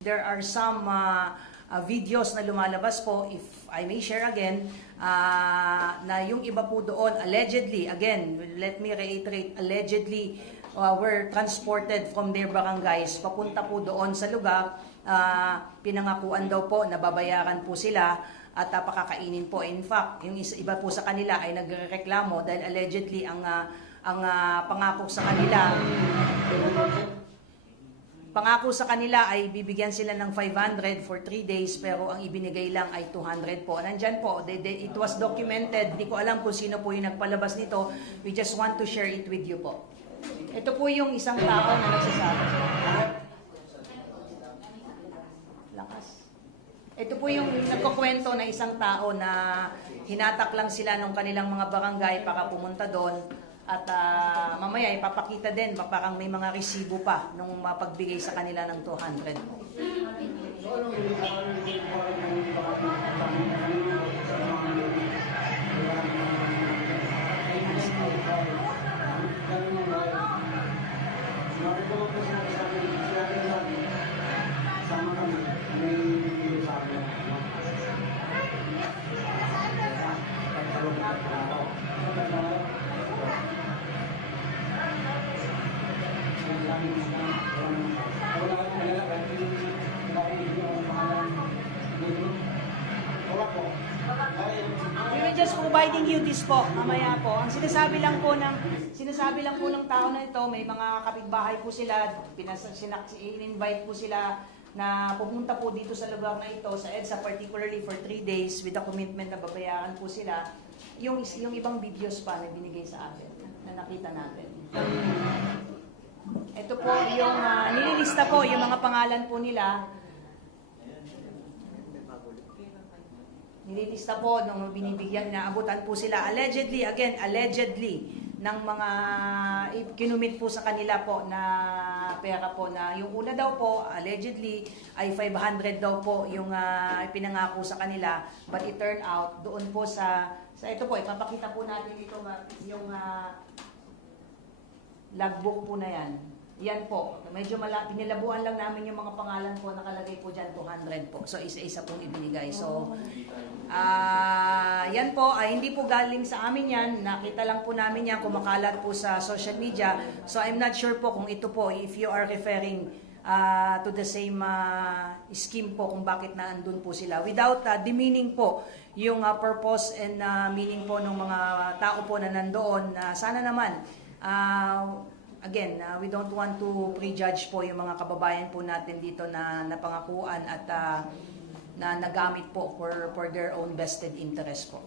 There are some videos na lumalabas po, if I may share again, na yung iba po doon, allegedly, again, let me reiterate, allegedly, were transported from their barangays, papunta po doon sa lugar, pinangakuan daw po, nababayaran po sila, at pakakainin po. In fact, yung iba po sa kanila ay nagreklamo dahil allegedly ang pangako sa kanila ay bibigyan sila ng 500 for 3 days pero ang ibinigay lang ay 200 po. Nandyan po, it was documented. Di ko alam kung sino po yung nagpalabas nito. We just want to share it with you po. Ito po yung isang tao na nagsasabi. Lakas. Ito po yung nagkukwento na isang tao na hinatak lang sila ng kanilang mga barangay para pumunta doon. At mamaya ipapakita din, parang may mga resibo pa nung mapagbigay sa kanila ng 200 po. We were just providing you this po, mamaya po. Ang sinasabi lang po ng tao na ito, may mga kapitbahay po sila, in-invite po sila na pupunta po dito sa lugar na ito, sa EDSA, particularly for 3 days with a commitment na babayaran po sila. Yung ibang videos pa na binigay sa atin, na nakita natin. Ito po yung nililista po, yung mga pangalan po nila. Nililista po nung binibigyan na abutan po sila. Allegedly, again, allegedly, ng mga kinumit po sa kanila po na pera po na yung una daw po, allegedly, ay 500 daw po yung pinangako sa kanila. But it turned out, doon po sa ito po, ipapakita po natin ito yung logbook po na yan. Yan po, medyo pinilabuan lang namin yung mga pangalan po, nakalagay po dyan 200 po. So isa-isa pong ibinigay. So yan po, hindi po galing sa amin yan, nakita lang po namin yan, kumakalat po sa social media. So I'm not sure po kung ito po, if you are referring to the same scheme po kung bakit naandun po sila. Without demeaning po yung purpose and meaning po ng mga tao po na nandoon. Sana naman, again, we don't want to prejudge po yung mga kababayan po natin dito na napangakuan at na nagamit po for their own vested interest po.